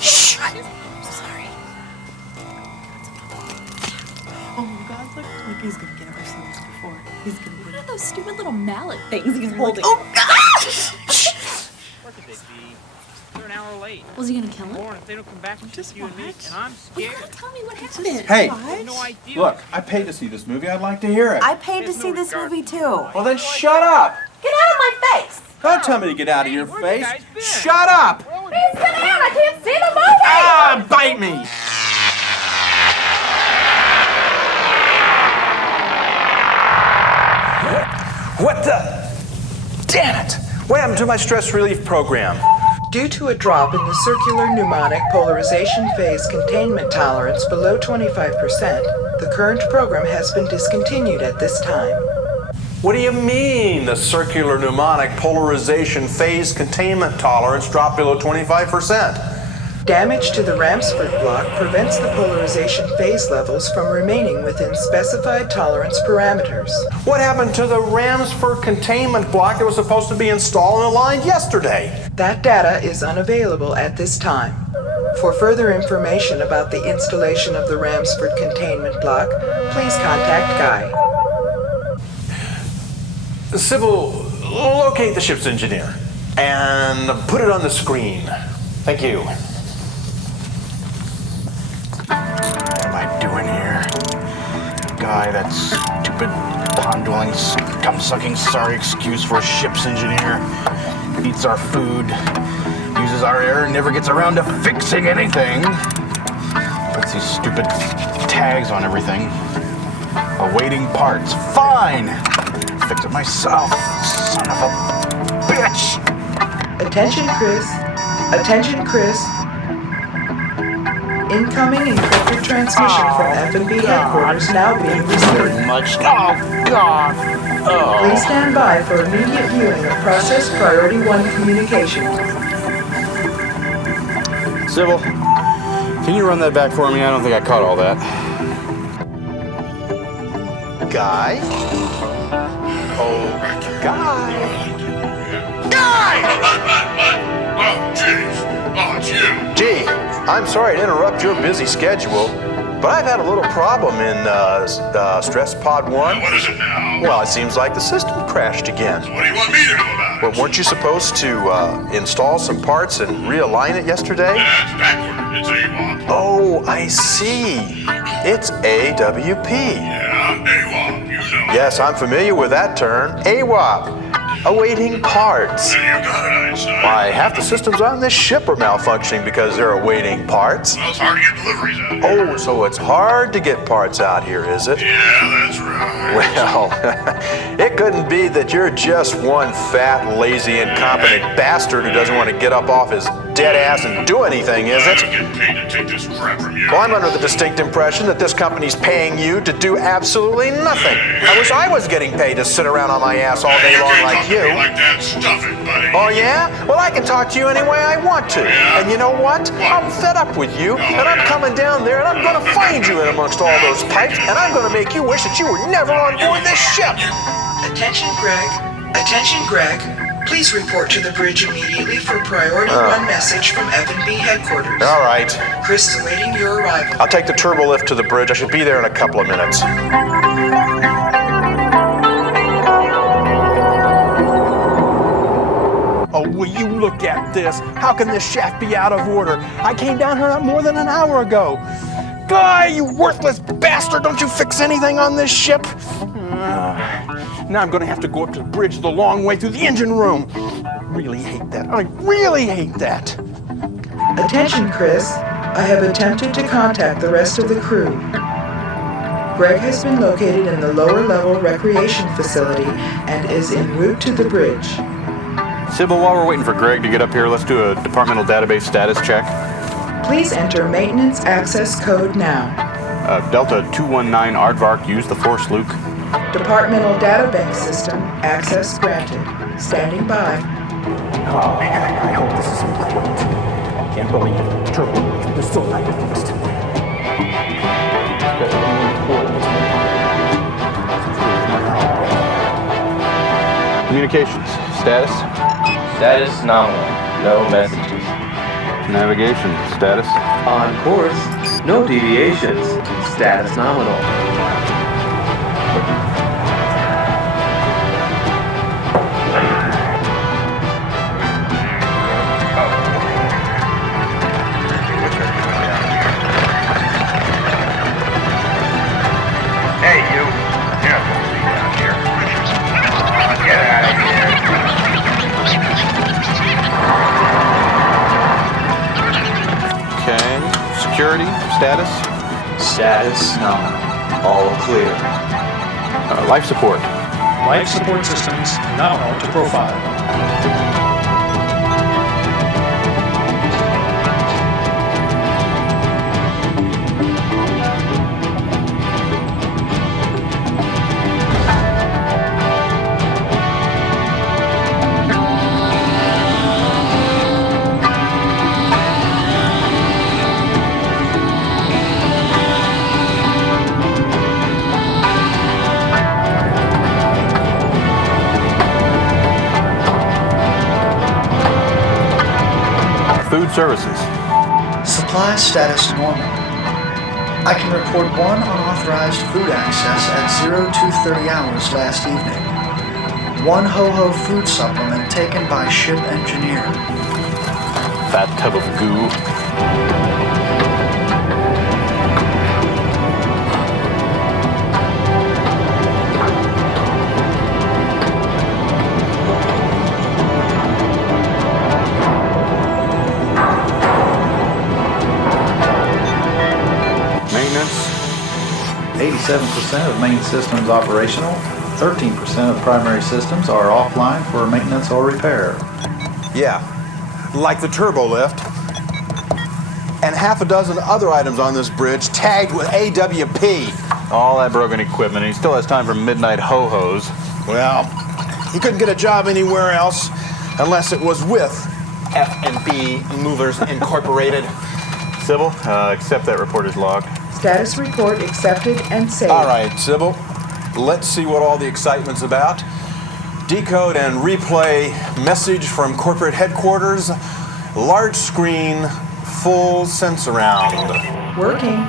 Shh! Sorry. Oh my God, look, he's gonna get ourselves before. He's gonna What are those stupid little mallet things he's holding? Oh gosh! Where could they be? They're an hour late. Was he gonna kill him? Or if they don't come back, Just you and me, watch. and I'm Well, you scared. gotta tell me what happened. Hey, I have no idea. look, I paid to see this movie. I'd like to hear it. I paid to see this movie too. Well, then shut up. Get out of my face! Don't tell me to get out of your Where you face. guys been? Shut up. Please sit down, I can't see the movie! Ah, bite me. What the? Damn it! What happened to my stress relief program? Due to a drop in the circular pneumonic polarization phase containment tolerance below 25%, the current program has been discontinued at this time. What do you mean the circular pneumonic polarization phase containment tolerance dropped below 25%? Damage to the Ramsford block prevents the polarization phase levels from remaining within specified tolerance parameters. What happened to the Ramsford containment block that was supposed to be installed and aligned yesterday? That data is unavailable at this time. For further information about the installation of the Ramsford containment block, please contact Guy. Sybil, locate the ship's engineer and put it on the screen. Thank you. What am I doing here? Guy, that stupid pond-dwelling, scum-sucking, sorry excuse for a ship's engineer. Eats our food, uses our air, and never gets around to fixing anything. Puts these stupid tags on everything. Awaiting parts. Fine! Fix it myself, son of a bitch! Attention, Chris. Attention, Chris. Incoming encrypted transmission from F&B headquarters now being received. Much. Oh, God! Oh. Please stand by for immediate viewing of Process Priority 1 communication. Sybil, can you run that back for me? I don't think I caught all that. Guy? Oh, Guy. Oh, jeez. Oh, it's you. Gee, I'm sorry to interrupt your busy schedule, but I've had a little problem in Stress Pod 1. What is it now? Well, it seems like the system crashed again. What do you want me to do about it? Well, weren't you supposed to install some parts and realign it yesterday? That's backward. It's AWOP. Oh, I see. It's AWP. Yeah, AWOP. You know. Yes, I'm familiar with that term. AWOP. Awaiting parts. You got it, Einstein. Why, half the systems on this ship are malfunctioning because they're awaiting parts. Well, it's hard to get deliveries out here. Oh, so it's hard to get parts out here, is it? Yeah, that's right. Well, it couldn't be that you're just one fat, lazy, incompetent bastard who doesn't want to get up off his dead ass and do anything, is it? I get paid to take this crap from you. Well, I'm under the distinct impression that this company's paying you to do absolutely nothing. I wish I was getting paid to sit around on my ass all day long like you. Like that, stuff it, buddy. Oh, yeah? Well, I can talk to you any way I want to. Yeah? And you know what? I'm fed up with you, and I'm coming down there, and I'm going to find you in amongst all those pipes, and I'm going to make you wish that you were never on board this ship. Attention, Greg. Attention, Greg. Please report to the bridge immediately for priority 1 message from F&B headquarters. All right. Chris is awaiting your arrival. I'll take the turbo lift to the bridge. I should be there in a couple of minutes. Oh, will you look at this? How can this shaft be out of order? I came down here not more than an hour ago. Guy, you worthless bastard! Don't you fix anything on this ship? Now I'm gonna have to go up to the bridge the long way through the engine room. Really hate that. I really hate that. Attention, Chris. I have attempted to contact the rest of the crew. Greg has been located in the lower level recreation facility and is en route to the bridge. Sybil, while we're waiting for Greg to get up here, let's do a departmental database status check. Please enter maintenance access code now. Delta 219 Aardvark, use the force, Luke. Departmental databank system access granted. Standing by. Oh man, I hope this is important. I can't believe it. Turbo is still not fixed. Communications, status. Status nominal. No messages. Navigation, status. On course. No deviations. Status nominal. Hey, you. You're not supposed to be down here. Get out of here. Okay. Security, status. Status nominal. All clear. Life support. Life support systems nominal to profile. Food services. Supply status normal. I can report 1 unauthorized food access at 0230 hours last evening. 1 ho-ho food supplement taken by ship engineer. Fat tub of goo. Maintenance. 87% of main systems operational. 13% of primary systems are offline for maintenance or repair. Yeah, like the turbo lift. And half a dozen other items on this bridge tagged with AWP. All that broken equipment. He still has time for midnight ho-hos. Well, he couldn't get a job anywhere else unless it was with F&B Movers Incorporated. Sybil, accept that report is logged. Status report accepted and saved. All right, Sybil. Let's see what all the excitement's about. Decode and replay message from corporate headquarters. Large screen, full sense around. Working.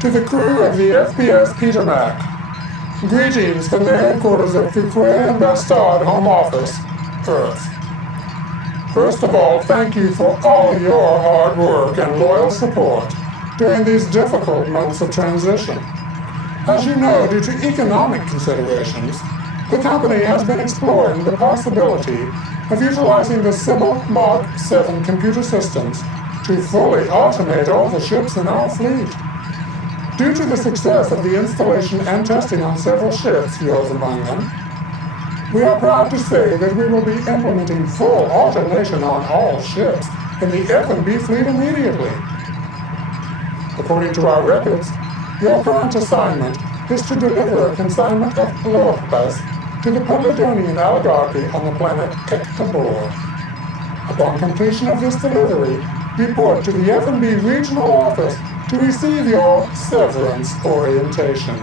To the crew of the FPS Peter Mac. Greetings from the headquarters of Fuquay and Bastard Home Office, Earth. First of all, thank you for all your hard work and loyal support during these difficult months of transition. As you know, due to economic considerations, the company has been exploring the possibility of utilizing the Sybil Mark 7 computer systems to fully automate all the ships in our fleet. Due to the success of the installation and testing on several ships, yours among them, we are proud to say that we will be implementing full automation on all ships in the F&B fleet immediately. According to our records, your current assignment is to deliver a consignment of Lorpas to the Polytonian oligarchy on the planet Ectabor. Upon completion of this delivery, report to the F&B regional office to receive your severance orientation.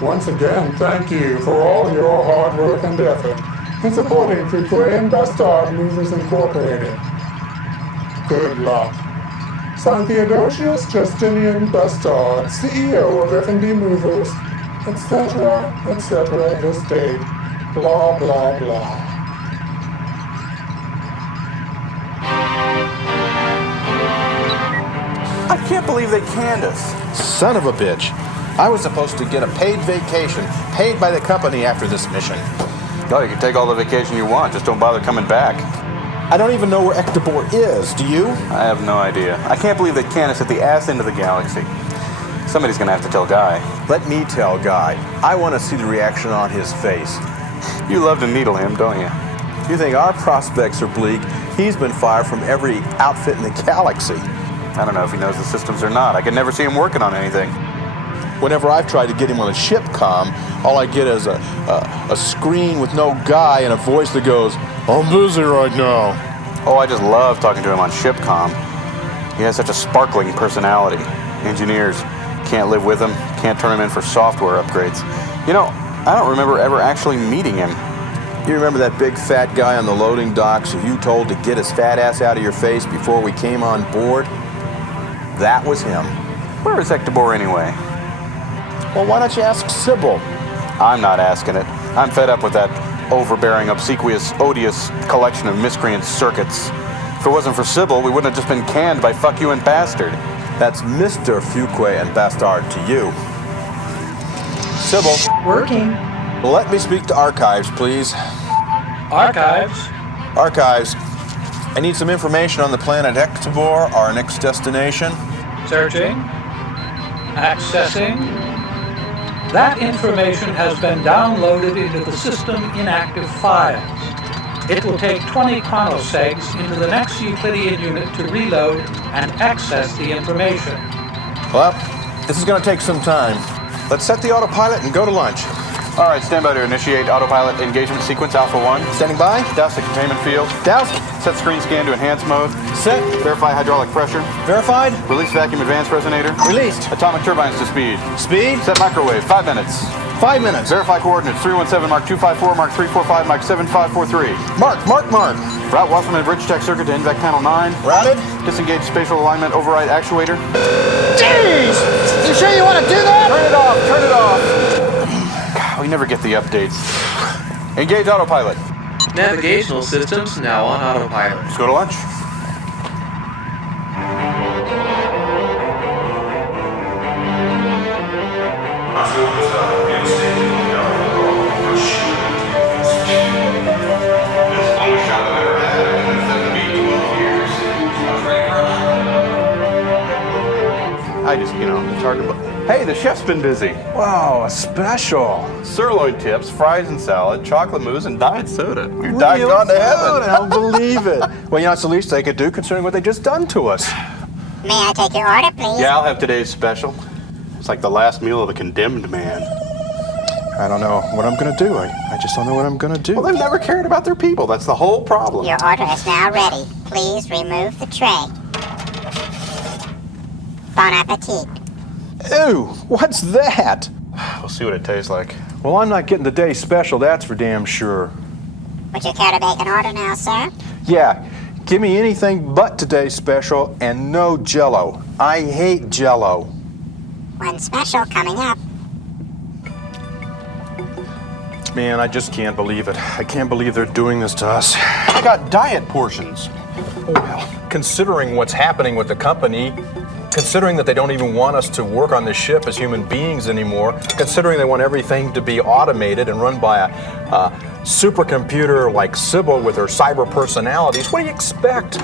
Once again, thank you for all your hard work and effort in supporting Fuquay and Bastard Movers Incorporated. Good luck. Signed Theodosius Justinian Bastard, CEO of F&B Movers, etc., etc., this date, blah, blah, blah. I can't believe they canned us. Son of a bitch. I was supposed to get a paid vacation, paid by the company after this mission. No, you can take all the vacation you want, just don't bother coming back. I don't even know where Ectabor is, do you? I have no idea. I can't believe they canned us at the ass end of the galaxy. Somebody's gonna have to tell Guy. Let me tell Guy. I want to see the reaction on his face. You love to needle him, don't you? You think our prospects are bleak? He's been fired from every outfit in the galaxy. I don't know if he knows the systems or not. I could never see him working on anything. Whenever I've tried to get him on a ship comm, all I get is a screen with no Guy and a voice that goes, "I'm busy right now." Oh, I just love talking to him on ship comm. He has such a sparkling personality. Engineers can't live with him, can't turn him in for software upgrades. You know, I don't remember ever actually meeting him. You remember that big fat guy on the loading docks who you told to get his fat ass out of your face before we came on board? That was him. Where is Ectabor anyway? Well, why don't you ask Sybil? I'm not asking it. I'm fed up with that overbearing, obsequious, odious collection of miscreant circuits. If it wasn't for Sybil, we wouldn't have just been canned by fuck you and bastard. That's Mr. Fuquay and Bastard to you. Sybil. Working. Let me speak to Archives, please. Archives? Archives. I need some information on the planet Ectabor, our next destination. Searching. Accessing. That information has been downloaded into the system inactive files. It will take 20 chronosegs into the next Euclidean unit to reload and access the information. Well, this is going to take some time. Let's set the autopilot and go to lunch. All right, stand by to initiate autopilot engagement sequence Alpha 1. Standing by. Douse the containment field. Douse. Set screen scan to enhanced mode. Set. Verify hydraulic pressure. Verified. Release vacuum advanced resonator. Released. Atomic turbines to speed. Speed. Set microwave, 5 minutes. 5 minutes. Verify coordinates, 317 Mark 254, Mark 345, Mark 7543. Mark. Route Wasserman Bridge Tech circuit to NVAC panel 9. Routed. Disengage spatial alignment override actuator. Jeez! You sure you want to do that? Turn it off, turn it off. God, we never get the updates. Engage autopilot. Navigational systems now on autopilot. Let's go to lunch. It's hard to... Hey, the chef's been busy. Wow, a special. Sirloin tips, fries and salad, chocolate mousse, and diet soda. We've dived on to heaven. I don't believe it. Well, you know, it's the least they could do considering what they just done to us. May I take your order, please? Yeah, I'll have today's special. It's like the last meal of the condemned man. I don't know what I'm going to do. I just don't know what I'm going to do. Well, they've never cared about their people. That's the whole problem. Your order is now ready. Please remove the tray. Bon appetit. Ew, what's that? We'll see what it tastes like. Well, I'm not getting the day special, that's for damn sure. Would you care to make an order now, sir? Yeah, give me anything but today's special and no Jell-O. I hate Jell-O. One special coming up. Man, I just can't believe it. I can't believe they're doing this to us. I got diet portions. Well, considering what's happening with the company, considering that they don't even want us to work on this ship as human beings anymore, considering they want everything to be automated and run by a supercomputer like Sybil with her cyber personalities, what do you expect?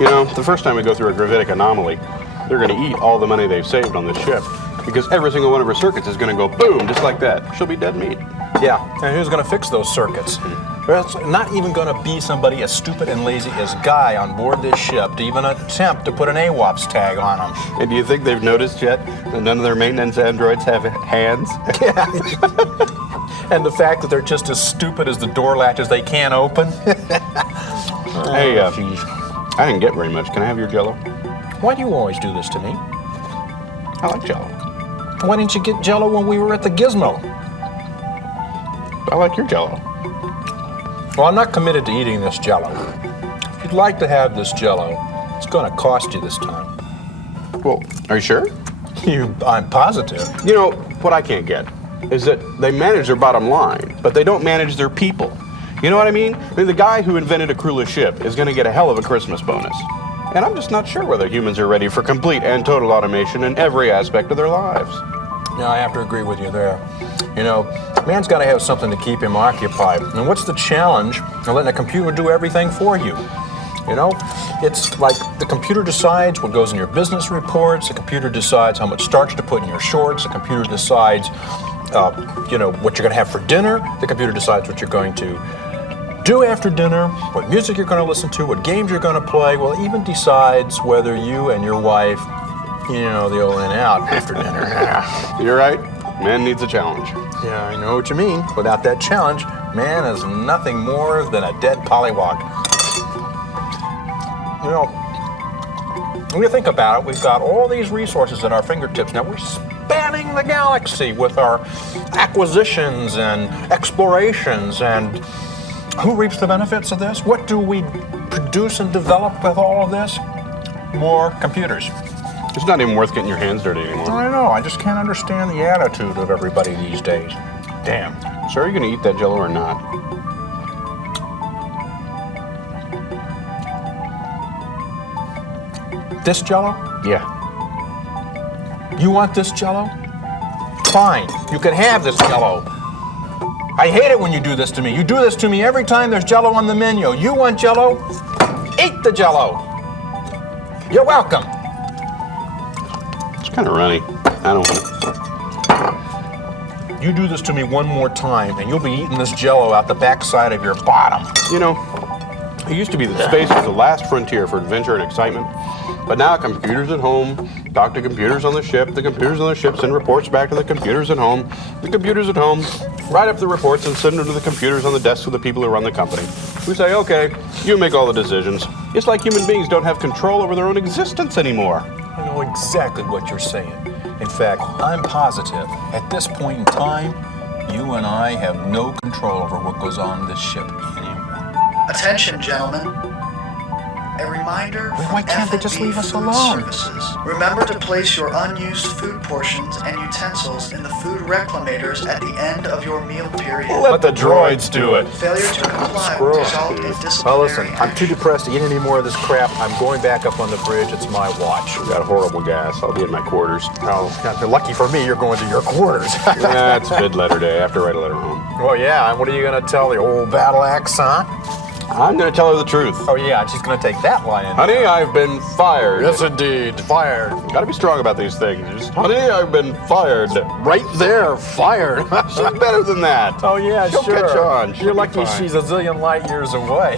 You know, the first time we go through a gravitic anomaly, they're going to eat all the money they've saved on this ship because every single one of her circuits is going to go boom, just like that. She'll be dead meat. Yeah, and who's going to fix those circuits? Well, it's not even going to be somebody as stupid and lazy as Guy on board this ship to even attempt to put an AWOPS tag on them. And do you think they've noticed yet that none of their maintenance androids have hands? Yeah. And the fact that they're just as stupid as the door latches they can't open. Hey, I didn't get very much. Can I have your Jell-O? Why do you always do this to me? I like Jell-O. Why didn't you get Jell-O when we were at the Gizmo? I like your Jell-O. Well, I'm not committed to eating this Jell-O. If you'd like to have this Jell-O, it's going to cost you this time. Well, are you sure? I'm positive. You know, what I can't get is that they manage their bottom line, but they don't manage their people. You know what I mean? I mean, the guy who invented a crewless ship is going to get a hell of a Christmas bonus. And I'm just not sure whether humans are ready for complete and total automation in every aspect of their lives. Yeah, I have to agree with you there. You know, man's got to have something to keep him occupied. And what's the challenge of letting a computer do everything for you? You know, it's like the computer decides what goes in your business reports, the computer decides how much starch to put in your shorts, the computer decides, you know, what you're going to have for dinner, the computer decides what you're going to do after dinner, what music you're going to listen to, what games you're going to play. Well, it even decides whether you and your wife, you know, they'll in out after dinner. Yeah. You're right. Man needs a challenge. Yeah, I know what you mean. Without that challenge, man is nothing more than a dead pollywog. You know, when you think about it, we've got all these resources at our fingertips. Now, we're spanning the galaxy with our acquisitions and explorations, and who reaps the benefits of this? What do we produce and develop with all of this? More computers. It's not even worth getting your hands dirty anymore. I know, I just can't understand the attitude of everybody these days. Damn. So are you going to eat that Jell-O or not? This Jell-O? Yeah. You want this Jell-O? Fine, you can have this Jell-O. I hate it when you do this to me. You do this to me every time there's Jell-O on the menu. You want Jell-O? Eat the Jell-O. You're welcome. It's kind of runny. I don't want it. You do this to me one more time, and you'll be eating this Jell-O out the backside of your bottom. You know, it used to be that space was the last frontier for adventure and excitement. But now computers at home talk to computers on the ship. The computers on the ship send reports back to the computers at home. The computers at home write up the reports and send them to the computers on the desks of the people who run the company. We say, okay, you make all the decisions. It's like human beings don't have control over their own existence anymore. I know exactly what you're saying. In fact, I'm positive at this point in time, you and I have no control over what goes on this ship anymore. Attention, gentlemen. A reminder from why can't they just F&B leave us Food alone? Services. Remember to place your unused food portions and utensils in the food reclamators at the end of your meal period. Let the droids do it. Failure to comply will result in disciplinary Oh, listen, I'm too depressed to eat any more of this crap. I'm going back up on the bridge. It's my watch. I've got horrible gas. I'll be in my quarters. Oh, lucky for me, you're going to your quarters. Yeah, it's bid letter day. I have to write a letter home. Well, yeah, and what are you going to tell the old battle axe, huh? I'm going to tell her the truth. Oh, yeah, she's going to take that line. Honey, I've been fired. Yes, indeed. Fired. Got to be strong about these things. Just, honey, I've been fired. Right there, fired. She's better than that. Oh, yeah, She'll sure. catch on. You're lucky she's a zillion light years away.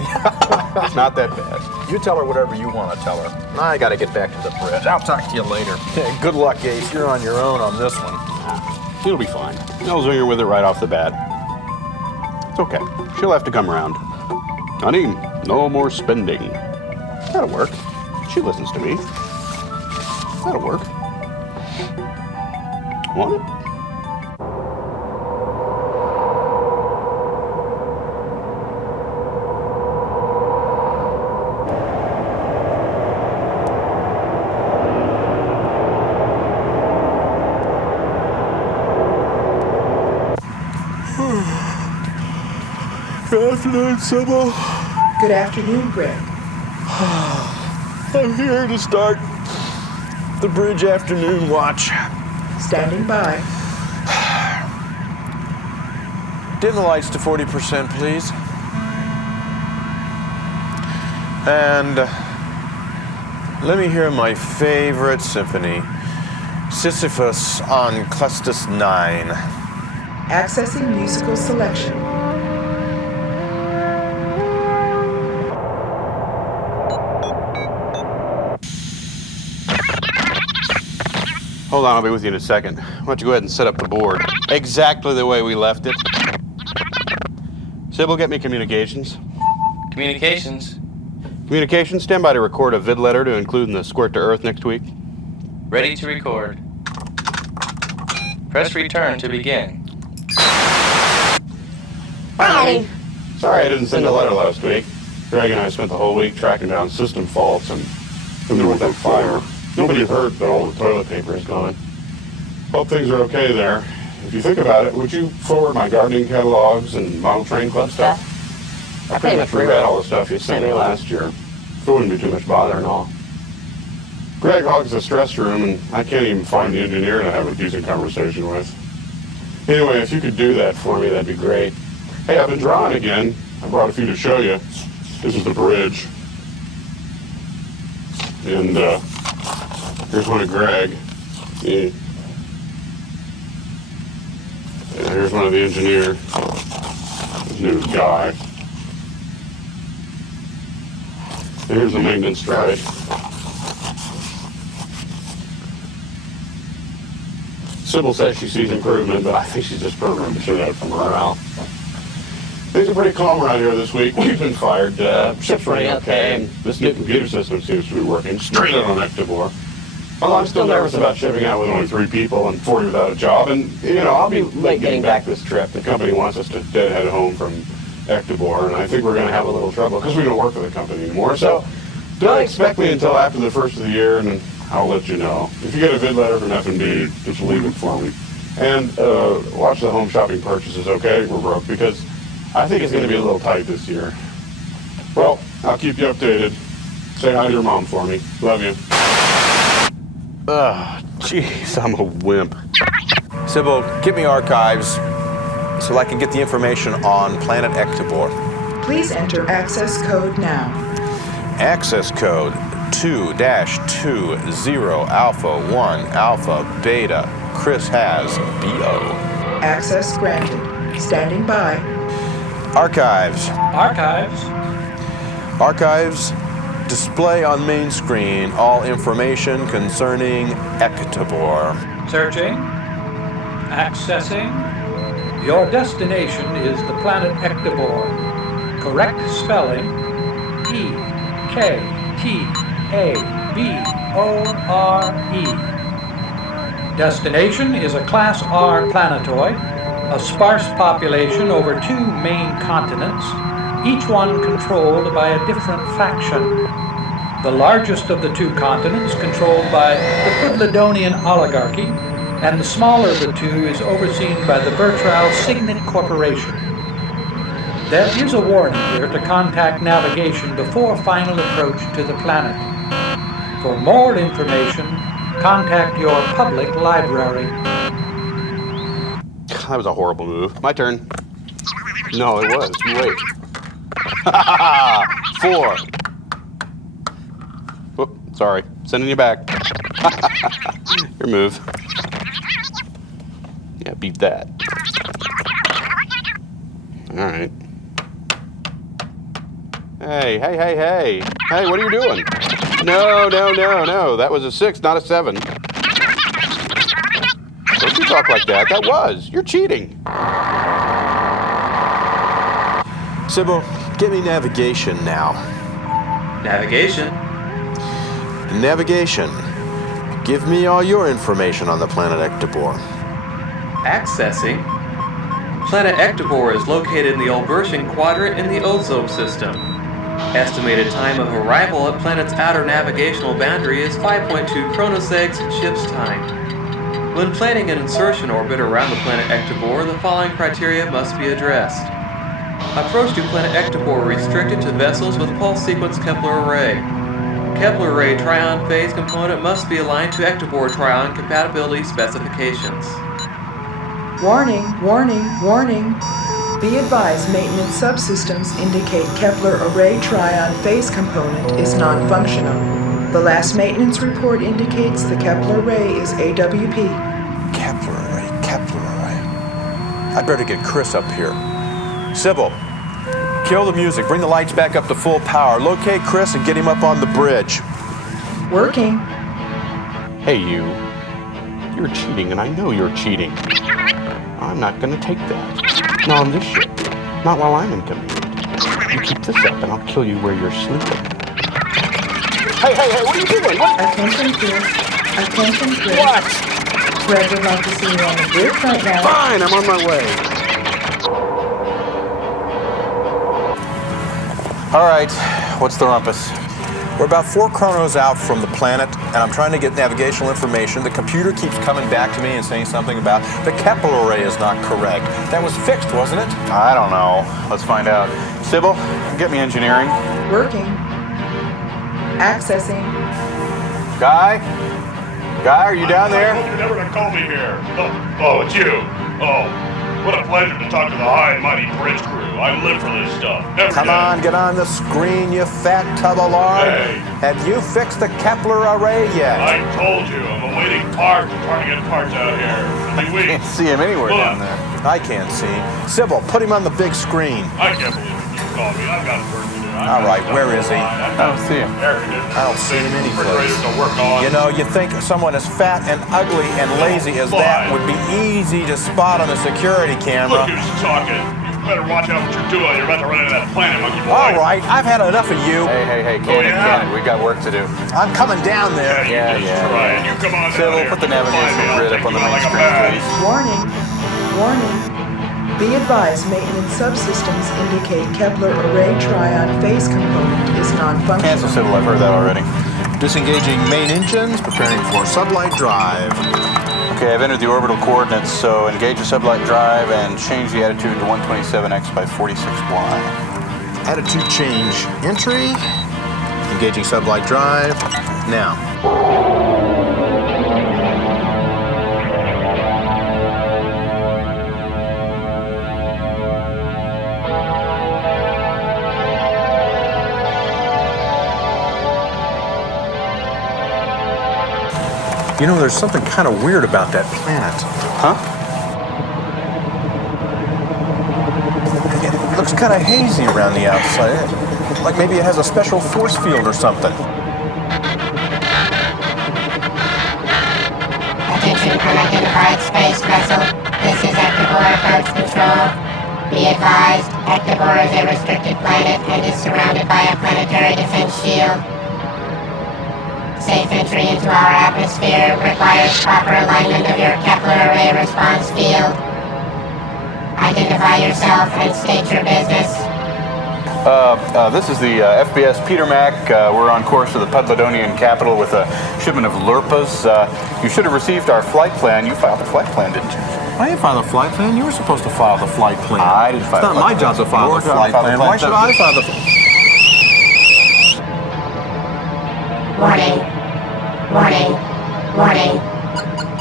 It's not that bad. You tell her whatever you want to tell her. I got to get back to the bridge. I'll talk to you later. Hey, good luck, Ace. You're on your own on this one. It'll be fine. I'll zing her with it right off the bat. It's okay. She'll have to come around. Honey, no more spending. That'll work. She listens to me. That'll work. Want it? Good afternoon, Sybil. Good afternoon, Greg. I'm here to start the bridge afternoon watch. Standing by. Dim the lights to 40%, please. And Let me hear my favorite symphony, Sisyphus on Clustus 9. Accessing musical selection. Hold on, I'll be with you in a second. Why don't you go ahead and set up the board exactly the way we left it. Sybil, get me communications. Communications? Communications, stand by to record a vid letter to include in the Squirt to Earth next week. Ready to record. Press return to begin. Hi. Sorry I didn't send a letter last week. Greg and I spent the whole week tracking down system faults, and there was that fire. Nobody heard that all the toilet paper is gone. Hope things are okay there. If you think about it, would you forward my gardening catalogs and model train club stuff? I pretty much reread all the stuff you sent me last year. It wouldn't be too much bother and all. Greg hogs the stress room, and I can't even find the engineer to have a decent conversation with. Anyway, if you could do that for me, that'd be great. Hey, I've been drawing again. I brought a few to show you. This is the bridge. And here's one of Greg. Yeah. And here's one of the engineer. His name is Guy. And here's the maintenance tray. Sybil says she sees improvement, but I think she's just programmed to show that from morale. Things are pretty calm around here this week. We've been fired. Ship's running okay, and this new computer system seems to be working straight out on Ectobor. Although I'm still nervous about shipping out with only 3 people and 40 without a job, and, I'll be late getting back this trip. The company wants us to deadhead home from Ectobor, and I think we're going to have a little trouble because we don't work for the company anymore. So don't expect me until after the first of the year, and I'll let you know. If you get a vid letter from F&B, just leave it for me. And watch the home shopping purchases, okay? We're broke, because I think it's going to be a little tight this year. Well, I'll keep you updated. Say hi to your mom for me. Love you. Jeez, I'm a wimp. Sybil, give me archives so I can get the information on planet Ectobor. Please enter access code now. Access code 2-20 Alpha 1 Alpha Beta. Chris has BO. Access granted. Standing by. Archives. Archives. Archives. Display on main screen all information concerning Ectobor. Searching. Accessing. Your destination is the planet Ectobor. Correct spelling E-K-T-A-B-O-R-E. Destination is a Class R planetoid, a sparse population over 2 main continents, each one controlled by a different faction. The largest of the 2 continents controlled by the Pudladonian oligarchy, and the smaller of the 2 is overseen by the Bertrau Signet Corporation. There is a warning here to contact navigation before final approach to the planet. For more information, contact your public library. That was a horrible move. My turn. No, it was. You wait. 4. Whoop, sorry. Sending you back. Your move. Yeah, beat that. All right. Hey. Hey, what are you doing? No. That was a 6, not a 7. Don't you talk like that. That was. You're cheating. Sybil, get me navigation now. Navigation? Navigation. Give me all your information on the planet Ectobor. Accessing. Planet Ectobor is located in the Olbertian Quadrant in the Ozone System. Estimated time of arrival at planet's outer navigational boundary is 5.2 chronosegs ship's time. When planning an insertion orbit around the planet Ectobor, the following criteria must be addressed. Approach to planet Ectobor restricted to vessels with pulse sequence Kepler array. Kepler array trion phase component must be aligned to Ectobor trion compatibility specifications. Warning. Be advised, maintenance subsystems indicate Kepler array trion phase component is non-functional. The last maintenance report indicates the Kepler array is AWP. Kepler array. I better get Chris up here. Sybil, kill the music. Bring the lights back up to full power. Locate Chris and get him up on the bridge. Working. Hey, you. You're cheating, and I know you're cheating. I'm not going to take that. Not on this ship. Not while I'm in command. You keep this up, and I'll kill you where you're sleeping. Hey, what are you doing? What? Attention, Chris. Attention, Chris. What? Greg would like to see you on the bridge right now. Fine, I'm on my way. All right, what's the rumpus? We're about 4 chronos out from the planet, and I'm trying to get navigational information. The computer keeps coming back to me and saying something about the Kepler array is not correct. That was fixed, wasn't it? I don't know. Let's find out. Sybil, get me engineering. Working. Accessing. Guy, are you down there? I hope you're never gonna call me here. Oh, it's you. Oh, what a pleasure to talk to the high and mighty bridge crew. I live for this stuff. Come on, get on the screen, you fat tub of lard. Hey. Have you fixed the Kepler array yet? I told you, I'm awaiting parts. I'm trying to get parts out of here. I mean, Can't see him anywhere down there. I can't see him. Sybil, put him on the big screen. I can't believe you called me. I've got work to do. All right, where is he? I don't see him. I don't see him anyplace. You know, you think someone as fat and ugly and lazy as that would be easy to spot on a security camera. Look who's talking. You better watch out what you're doing. You're about to run into that planet, monkey boy. All right, I've had enough of you. Hey, Cannon, we got work to do. I'm coming down there. Yeah. You come on Sybil, down put the navigational grid up on the main screen, please. Warning. Be advised, maintenance subsystems indicate Kepler array trion phase component is non-functional. Cancel, Sybil. I've heard that already. Disengaging main engines, preparing for sublight drive. Okay, I've entered the orbital coordinates, so engage the sublight drive and change the attitude to 127x by 46y. Attitude change entry. Engaging sublight drive. Now. You know, there's something kind of weird about that planet. Huh? It looks kind of hazy around the outside. Like maybe it has a special force field or something. Attention unidentified space vessel. This is Ectobor approach control. Be advised, Ectobor is a restricted planet and is surrounded by a planetary defense shield. Safe entry into our atmosphere requires proper alignment of your Kepler array response field. Identify yourself and state your business. This is the FBS Peter Mac. We're on course to the Pudladonian capital with a shipment of Lurpas. You should have received our flight plan. You filed the flight plan, didn't you? I didn't file the flight plan. You were supposed to file the flight plan. I didn't file the flight plan. It's not my job to file the flight plan. Why should I file the Warning.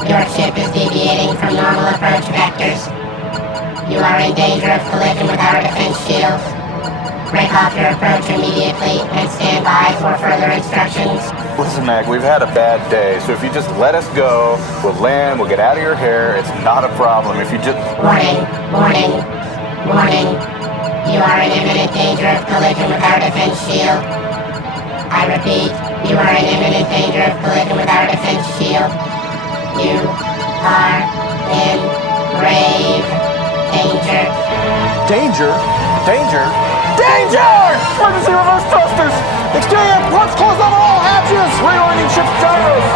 Your ship is deviating from normal approach vectors. You are in danger of collision with our defense shields. Break off your approach immediately and stand by for further instructions. Listen, Mac, we've had a bad day, so if you just let us go, we'll land, we'll get out of your hair. It's not a problem. If you just... Warning. You are in imminent danger of collision with our defense shield. I repeat, you are in imminent danger of collision with our defense shield. You are in grave danger. Danger? Emergency reverse thrusters! Exterior ports closed over all hatches! Reorienting ship's gyros!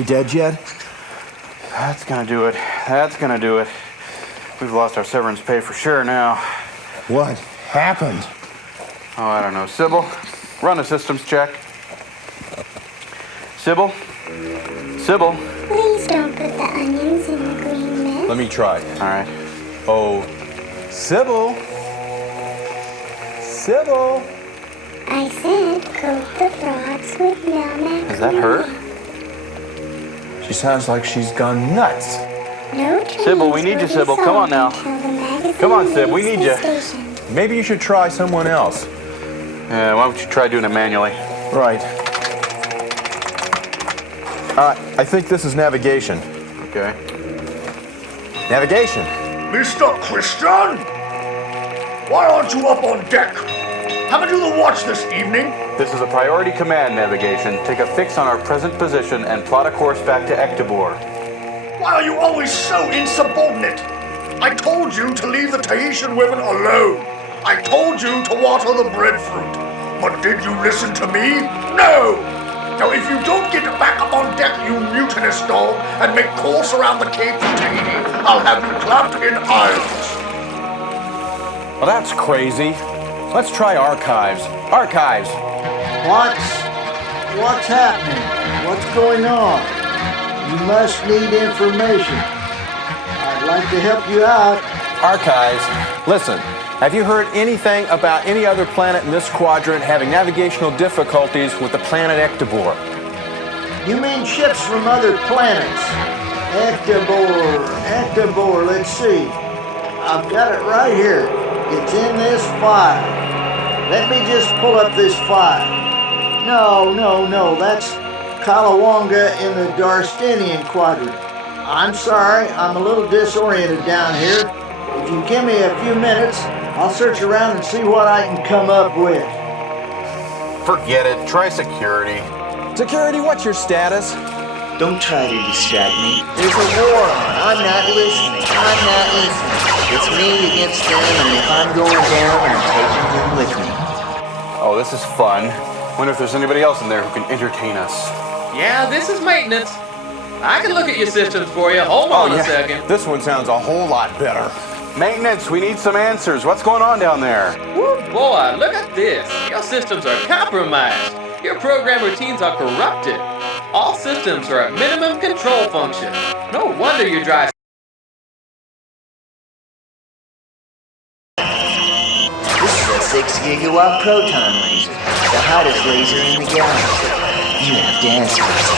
we dead yet? That's gonna do it. That's gonna do it. We've lost our severance pay for sure now. What happened? Oh, I don't know. Sybil, run a systems check. Sybil? Sybil? Please don't put the onions in the green mist. Let me try. All right. Oh, Sybil? Sybil? I said coat the frogs with Melmac. Is that her? She sounds like she's gone nuts. No Sybil, we need you, Sybil. Come on now. Come on, Sybil, we need you. Maybe you should try someone else. Yeah, why don't you try doing it manually? Right. I think this is navigation. Okay. Navigation. Mr. Christian? Why aren't you up on deck? Haven't you the watch this evening? This is a priority command navigation. Take a fix on our present position and plot a course back to Ectobor. Why are you always so insubordinate? I told you to leave the Tahitian women alone. I told you to water the breadfruit. But did you listen to me? No! Now if you don't get back up on deck, you mutinous dog, and make course around the Cape of Tahiti, I'll have you clapped in irons. Well, that's crazy. Let's try archives. Archives. What's happening? What's going on? You must need information. I'd like to help you out. Archives. Listen, have you heard anything about any other planet in this quadrant having navigational difficulties with the planet Ectobor? You mean ships from other planets? Ectobor, let's see. I've got it right here. It's in this file. Let me just pull up this file. No, that's Kalawonga in the Darstinian quadrant. I'm sorry, I'm a little disoriented down here. If you give me a few minutes, I'll search around and see what I can come up with. Forget it. Try security. Security, what's your status? Don't try to distract me. There's a war on. I'm not listening. It's me against them, and if I'm going down, I'm taking them with me. Oh, this is fun. Wonder if there's anybody else in there who can entertain us. Yeah, this is maintenance. I can look at your systems for you. Hold on a second. This one sounds a whole lot better. Maintenance, we need some answers. What's going on down there? Woo, boy, look at this. Your systems are compromised. Your program routines are corrupted. All systems are at minimum control function. No wonder your drive. This is a 6 gigawatt proton laser, the hottest laser in the galaxy. You have to answer this.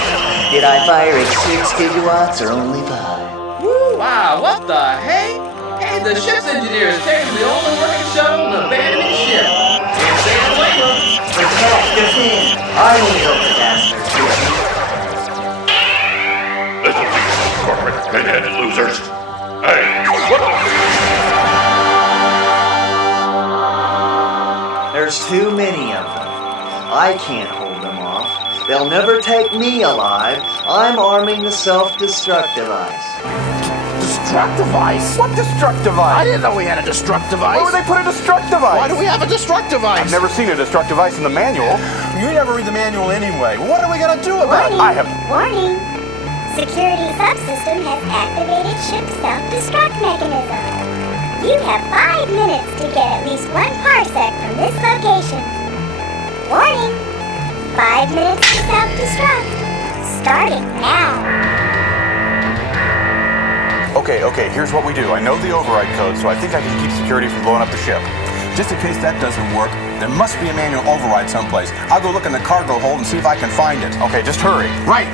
Did I fire at 6 gigawatts or only 5? Woo, wow, what the hey? Hey, the ship's engineer is taking the only working shuttle and abandoning ship. Can't say it later. Protect, defend. I need those bastards with me. Listen to you, corporate pinheaded losers. Hey, what the... There's too many of them. I can't hold them off. They'll never take me alive. I'm arming the self-destruct device. Destruct device? What destruct device? I didn't know we had a destruct device. Why would they put a destruct device? Why do we have a destruct device? I've never seen a destruct device in the manual. You never read the manual anyway. What are we gonna do about it? Warning! Security subsystem has activated ship self-destruct mechanism. You have 5 minutes to get at least 1 parsec from this location. Warning! 5 minutes to self-destruct. Starting now. Okay, here's what we do. I know the override code, so I think I can keep security from blowing up the ship. Just in case that doesn't work, there must be a manual override someplace. I'll go look in the cargo hold and see if I can find it. Okay, just hurry. Right!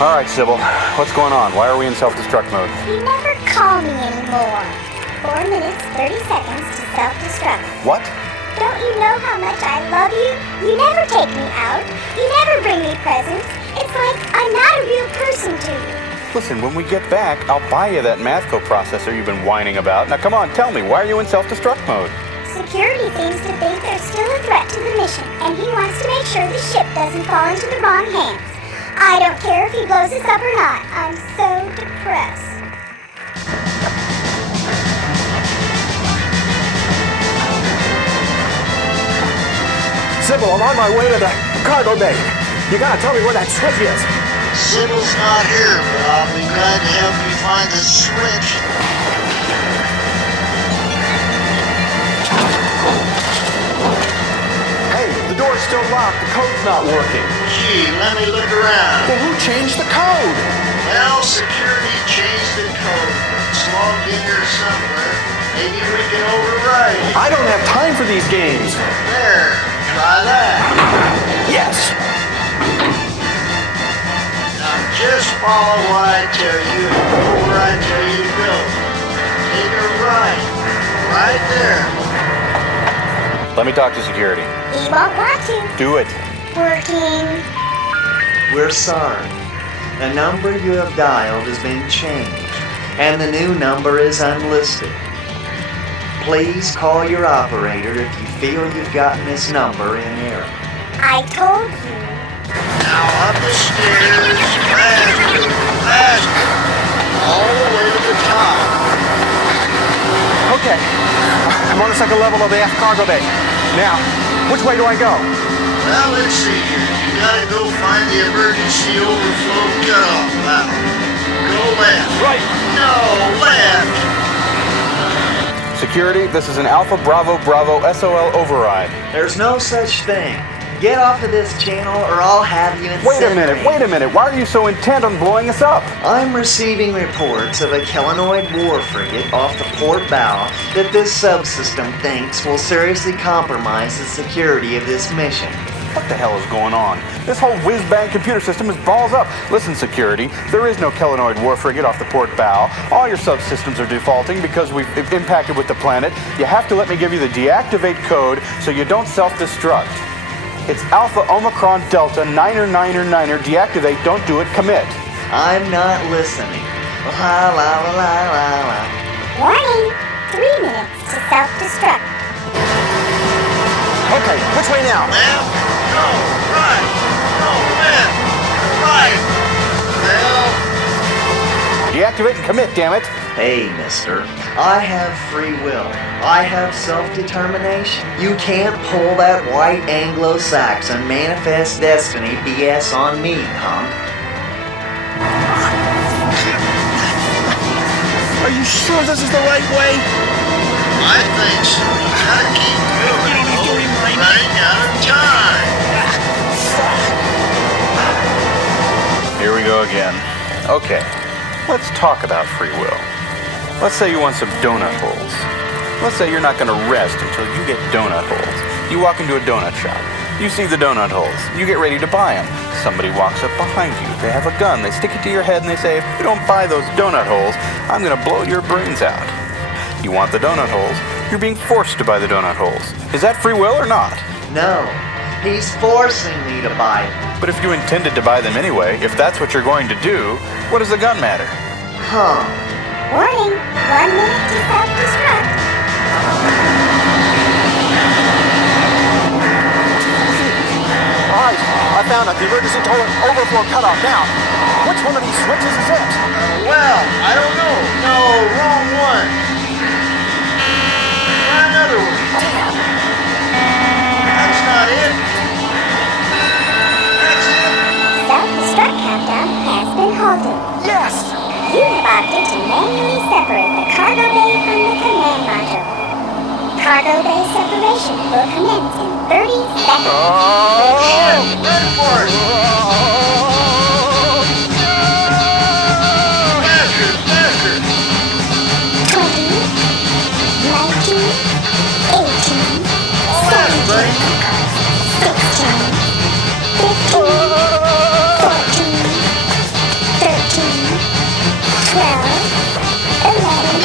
All right, Sybil, what's going on? Why are we in self-destruct mode? You never call me anymore. 4 minutes, 30 seconds to self-destruct. What? Don't you know how much I love you? You never take me out. You never bring me presents. It's like I'm not a real person to you. Listen, when we get back, I'll buy you that math coprocessor you've been whining about. Now come on, tell me, why are you in self-destruct mode? Security seems to think there's still a threat to the mission, and he wants to make sure the ship doesn't fall into the wrong hands. I don't care if he blows us up or not. I'm so depressed. Sybil, I'm on my way to the cargo bay. You gotta tell me where that switch is. Sybil's not here, but I'll be glad to help you find the switch. Hey, the door's still locked. The code's not working. Gee, let me look around. Well, who changed the code? Well, security changed the code. It's logged in here somewhere. Maybe we can override it. I don't have time for these games. There, try that. Yes. Now just follow what I tell you and go where I tell you to go. Take a right. Right there. Let me talk to security. He won't want to. Do it. Working. We're sorry. The number you have dialed has been changed, and the new number is unlisted. Please call your operator if you feel you've gotten this number in error. I told you. Now up the stairs, faster, faster, all the way to the top. Okay, I'm on the second level of the F cargo bay. Now, which way do I go? Well, let's see here. You gotta go find the emergency overflow cutoff valve. Go left. Right. No, left. Security, this is an Alpha Bravo Bravo SOL override. There's no such thing. Get off of this channel or I'll have you incinerated. Wait a minute. Why are you so intent on blowing us up? I'm receiving reports of a Kelanoid war frigate off the port bow that this subsystem thinks will seriously compromise the security of this mission. What the hell is going on? This whole whiz-bang computer system is balls up. Listen, security, there is no Kelanoid war frigate off the port bow. All your subsystems are defaulting because we've impacted with the planet. You have to let me give you the deactivate code so you don't self-destruct. It's Alpha Omicron Delta 9er. Deactivate, don't do it, commit. I'm not listening. La la la la la la. Warning. 3 minutes to self-destruct. Okay, which way now? Left. No, right. No, left. Right. Well. Deactivate and commit, damn it. Hey, mister. I have free will. I have self-determination. You can't pull that white Anglo-Saxon manifest destiny BS on me, punk. Are you sure this is the right way? I think so. You gotta keep moving. You don't need to remind me. Running out of time. Here we go again. Okay, let's talk about free will. Let's say you want some donut holes. Let's say you're not going to rest until you get donut holes. You walk into a donut shop. You see the donut holes. You get ready to buy them. Somebody walks up behind you. They have a gun. They stick it to your head and they say, if you don't buy those donut holes, I'm going to blow your brains out. You want the donut holes. You're being forced to buy the donut holes. Is that free will or not? No, he's forcing me to buy them. But if you intended to buy them anyway, if that's what you're going to do, what does the gun matter? Huh. Warning. 1 minute to self-destruct. Alright, I found it. The emergency toilet overflow cutoff. Now, which one of these switches is it? Well, I don't know. No, wrong one. Try another one. Damn. That's not it. That's it. Self-destruct countdown has been halted. Yes! You have opted to manually separate the cargo bay from the command module. Cargo bay separation will commence in 30 seconds. Big ship, run for it. Faster, faster. 20, 19, 18, All that, buddy. 16, 15, 14, 13, 12, 11,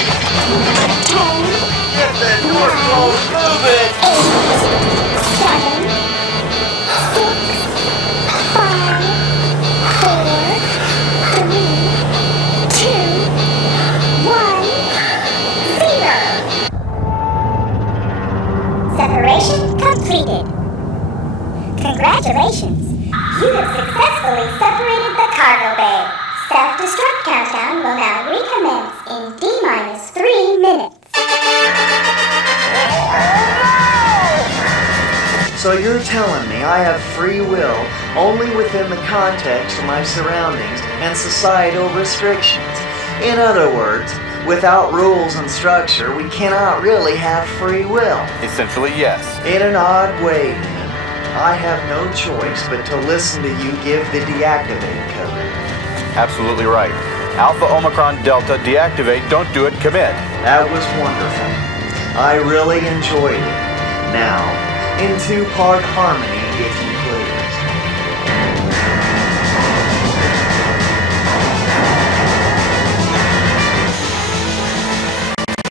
10, Get that door closed. Move it. 8, 7, 6, 5, 4, 3, 2, 1, 0. Separation completed. Congratulations. You have successfully separated the cargo bay. Self-destruct countdown will now recommence in D-3 minutes. So So you're telling me I have free will only within the context of my surroundings and societal restrictions. In other words, without rules and structure, we cannot really have free will. Essentially, yes. In an odd way, then, I have no choice but to listen to you give the deactivate code. Absolutely right. Alpha, Omicron, Delta, deactivate, don't do it, commit. That was wonderful. I really enjoyed it. Now, in two-part harmony, if you please.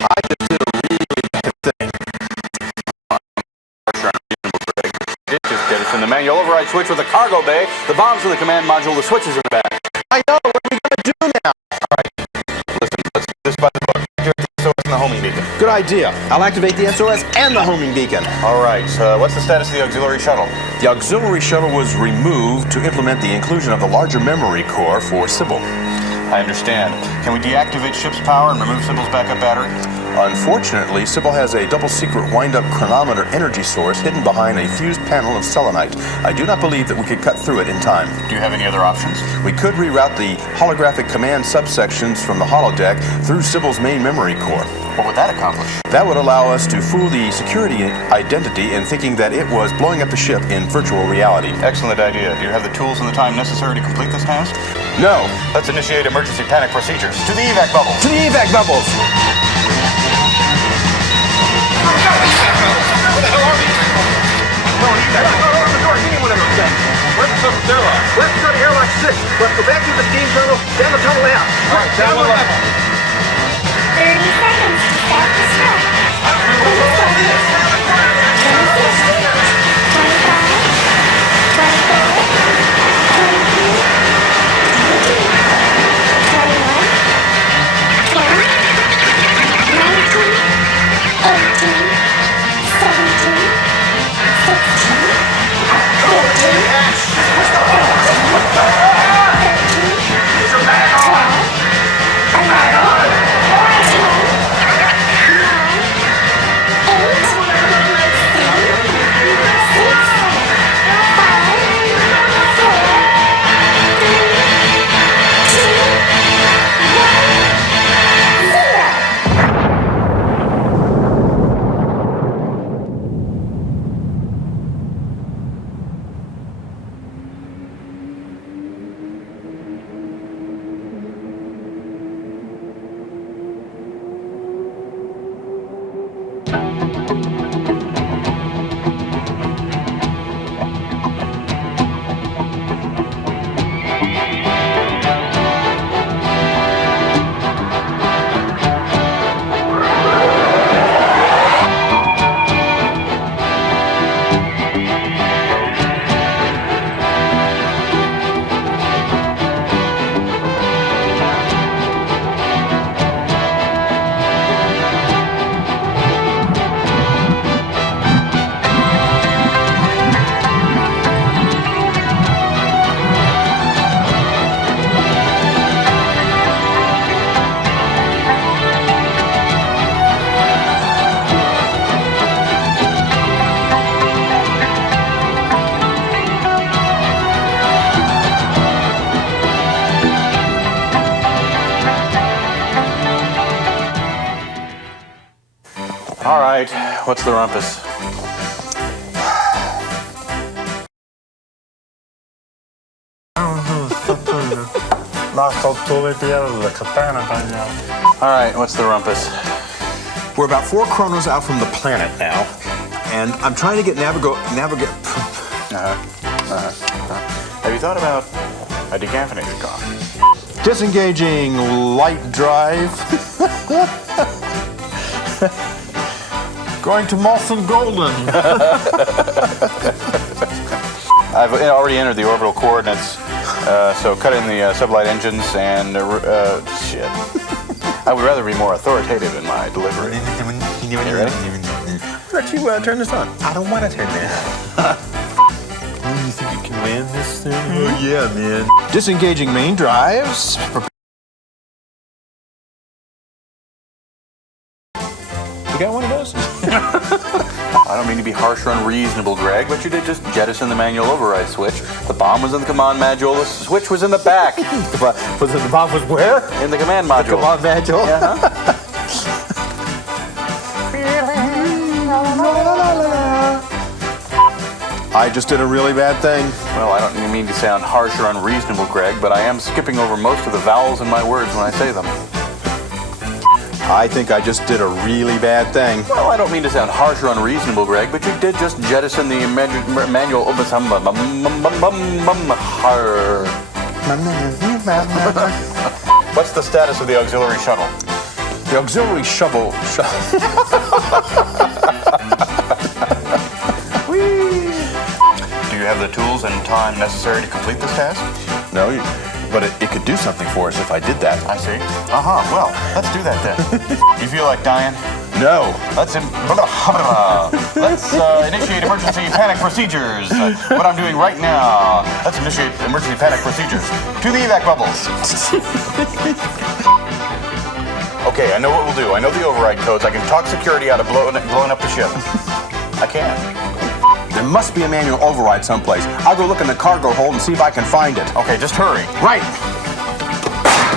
I just did a really bad thing. It just did. It's in the manual override switch with the cargo bay. The bomb's in the command module. The switch is in the back. I know. What are we going to do now? All right. Listen, let's do this by the book. Activate the SOS and the homing beacon. Good idea. I'll activate the SOS and the homing beacon. All right. What's the status of the auxiliary shuttle? The auxiliary shuttle was removed to implement the inclusion of the larger memory core for Sybil. I understand. Can we deactivate ship's power and remove Sybil's backup battery? Unfortunately, Sybil has a double-secret wind-up chronometer energy source hidden behind a fused panel of selenite. I do not believe that we could cut through it in time. Do you have any other options? We could reroute the holographic command subsections from the holodeck through Sybil's main memory core. What would that accomplish? That would allow us to fool the security identity in thinking that it was blowing up the ship in virtual reality. Excellent idea. Do you have the tools and the time necessary to complete this task? No. Let's initiate emergency panic procedures. To the evac bubbles. To the evac bubbles! Where the hell are we? We're on evac. Open the door. Give me one of those things. Where's the surface airlock? Let's go to airlock 6. Let's go back through the steam tunnel, down the tunnel out. All right, down one level. 30 seconds to self-destruct. 2. All right. What's the rumpus? All right, what's the rumpus? We're about 4 chronos out from the planet now, and I'm trying to get navigate. Have you thought about a decaffeinated coffee? Disengaging light drive. Going to Molson Golden. I've already entered the orbital coordinates, so cut in the sublight engines and shit. I would rather be more authoritative in my delivery. You ready? Let you turn this on. I don't want to turn this on. You think you can land this thing? Oh yeah, man. Disengaging main drives. You got one of those? I don't mean to be harsh or unreasonable, Greg, but you did just jettison the manual override switch. The bomb was in the command module. The switch was in the back. The bomb was where? In the command module. The command module? Yeah. I just did a really bad thing. Well, I don't mean to sound harsh or unreasonable, Greg, but I am skipping over most of the vowels in my words when I say them. I think I just did a really bad thing. Well, I don't mean to sound harsh or unreasonable, Greg, but you did just jettison the manual. What's the status of the auxiliary shuttle? The auxiliary shuttle. Do you have the tools and time necessary to complete this task? No, but it could do something for us if I did that. I see. Well, let's do that then. You feel like dying? No. Let's initiate emergency panic procedures. What I'm doing right now. Let's initiate emergency panic procedures. To the evac bubbles. Okay, I know what we'll do. I know the override codes. I can talk security out of blowing up the ship. I can. There must be a manual override someplace. I'll go look in the cargo hold and see if I can find it. Okay, just hurry. Right.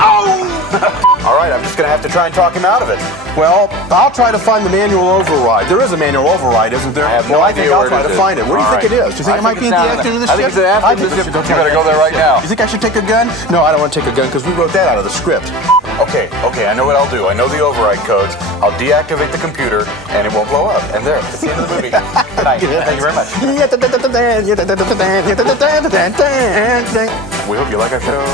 Oh! All right, I'm just going to have to try and talk him out of it. Well, I'll try to find the manual override. There is a manual override, isn't there? I have no idea I'll where try it to is. find it. Where do you think it is? Do you think it might be in the after of the ship? I think it's the after of the ship. You better go there right now. You think I should take a gun? No, I don't want to take a gun because we wrote that out of the script. Okay, I know what I'll do. I know the override codes. I'll deactivate the computer and it won't blow up. And there, it's the end of the movie. Good night. Thank you very much. We hope you like our show.